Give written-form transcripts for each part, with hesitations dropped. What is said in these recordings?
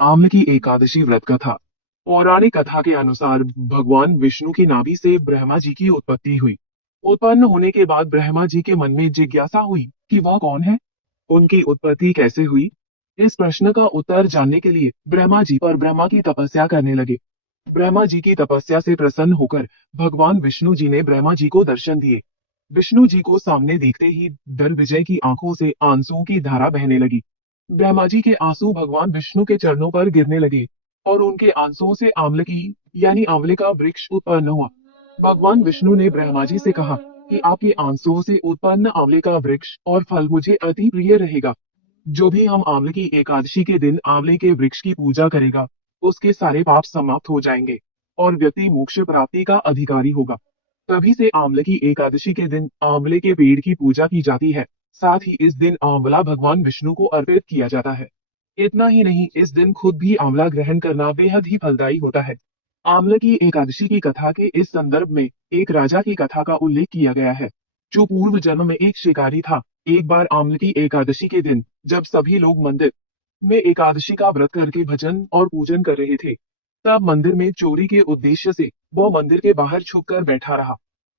आम्ल की एकादशी व्रत कथा। पौराणिक कथा के अनुसार भगवान विष्णु की नाभि से ब्रह्मा जी की उत्पत्ति हुई। उत्पन्न होने के बाद ब्रह्मा जी के मन में जिज्ञासा हुई कि वह कौन है, उनकी उत्पत्ति कैसे हुई। इस प्रश्न का उत्तर जानने के लिए ब्रह्मा की तपस्या करने लगे। ब्रह्मा जी की तपस्या से प्रसन्न होकर भगवान विष्णु जी ने ब्रह्मा जी को दर्शन दिए। विष्णु जी को सामने देखते ही दर विजय की आंखों से आंसुओं की धारा बहने लगी। ब्रह्मा जी के आंसू भगवान विष्णु के चरणों पर गिरने लगे और उनके आंसुओं से आंवले का वृक्ष उत्पन्न हुआ। भगवान विष्णु ने ब्रह्मा जी से कहा कि आपके आंसुओं से उत्पन्न आंवले का वृक्ष और फल मुझे अति प्रिय रहेगा। जो भी हम आंवले की एकादशी के दिन आंवले के वृक्ष की पूजा करेगा, उसके सारे पाप समाप्त हो जाएंगे और व्यक्ति मोक्ष प्राप्ति का अधिकारी होगा। तभी से आंवले की एकादशी के दिन आंवले के पेड़ की पूजा की जाती है। साथ ही इस दिन आंवला भगवान विष्णु को अर्पित किया जाता है। इतना ही नहीं, इस दिन खुद भी आंवला ग्रहण करना बेहद ही फलदायी होता है। आंवले की एकादशी की कथा के इस संदर्भ में एक राजा की कथा का उल्लेख किया गया है, जो पूर्व जन्म में एक शिकारी था। एक बार आंवले की एकादशी के दिन जब सभी लोग मंदिर में एकादशी का व्रत करके भजन और पूजन कर रहे थे, तब मंदिर में चोरी के उद्देश्य से वह मंदिर के बाहर छुपकर बैठा रहा।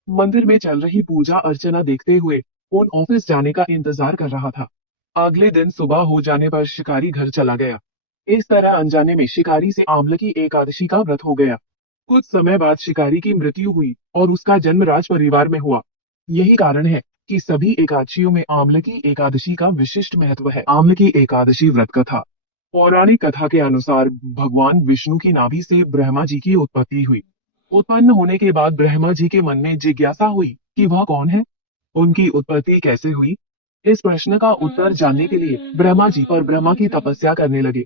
मंदिर में चल रही पूजा अर्चना देखते हुए उन ऑफिस जाने का इंतजार कर रहा था। अगले दिन सुबह हो जाने पर शिकारी घर चला गया। इस तरह अनजाने में शिकारी से आंवले की एकादशी का व्रत हो गया। कुछ समय बाद शिकारी की मृत्यु हुई और उसका जन्म राज परिवार में हुआ। यही कारण है कि सभी एकादशियों में आंवले की एकादशी का विशिष्ट महत्व है। आंवले की एकादशी व्रत कथा। पौराणिक कथा के अनुसार भगवान विष्णु की नाभि से ब्रह्मा जी की उत्पत्ति हुई। उत्पन्न होने के बाद ब्रह्मा जी के मन में जिज्ञासा हुई कि वह कौन है, उनकी उत्पत्ति कैसे हुई। इस प्रश्न का उत्तर जानने के लिए ब्रह्मा की तपस्या करने लगे।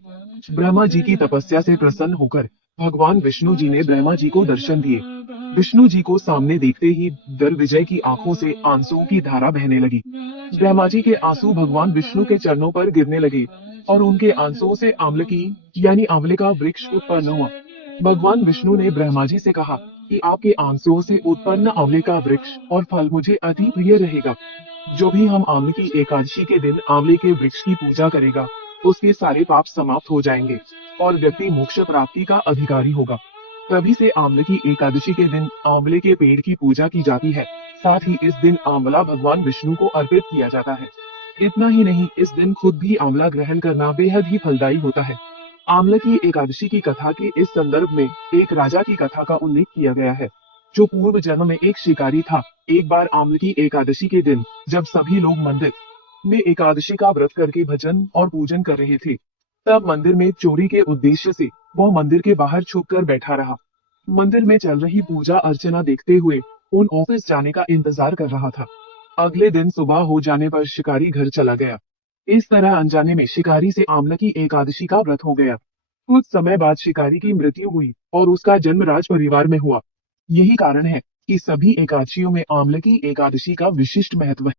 ब्रह्मा जी की तपस्या से प्रसन्न होकर भगवान विष्णु जी ने ब्रह्मा जी को दर्शन दिए। विष्णु जी को सामने देखते ही दर विजय की आंखों से आंसुओं की धारा बहने लगी। ब्रह्मा जी के आंसू भगवान विष्णु के चरणों पर गिरने लगे और उनके आंसुओं से आंवले का वृक्ष उत्पन्न हुआ। भगवान विष्णु ने ब्रह्मा जी से कहा कि आपके आंसुओं से उत्पन्न आंवले का वृक्ष और फल मुझे अति प्रिय रहेगा। जो भी हम आंवले की एकादशी के दिन आंवले के वृक्ष की पूजा करेगा, उसके सारे पाप समाप्त हो जाएंगे और व्यक्ति मोक्ष प्राप्ति का अधिकारी होगा। तभी से आंवले की एकादशी के दिन आंवले के पेड़ की पूजा की जाती है। साथ ही इस दिन आंवला भगवान विष्णु को अर्पित किया जाता है। इतना ही नहीं, इस दिन खुद भी आंवला ग्रहण करना बेहद ही फलदायी होता है। आंवले की एकादशी की कथा के इस संदर्भ में एक राजा की कथा का उल्लेख किया गया है, जो पूर्व जन्म में एक शिकारी था। एक बार आंवले की एकादशी के दिन जब सभी लोग मंदिर में एकादशी का व्रत करके भजन और पूजन कर रहे थे, तब मंदिर में चोरी के उद्देश्य से वह मंदिर के बाहर छुपकर बैठा रहा। मंदिर में चल रही पूजा अर्चना देखते हुए उन ऑफिस जाने का इंतजार कर रहा था। अगले दिन सुबह हो जाने पर शिकारी घर चला गया। इस तरह अनजाने में शिकारी से आंवले की एकादशी का व्रत हो गया। कुछ समय बाद शिकारी की मृत्यु हुई और उसका जन्म राज परिवार में हुआ। यही कारण है कि सभी एकादशियों में आंवले की एकादशी का विशिष्ट महत्व है।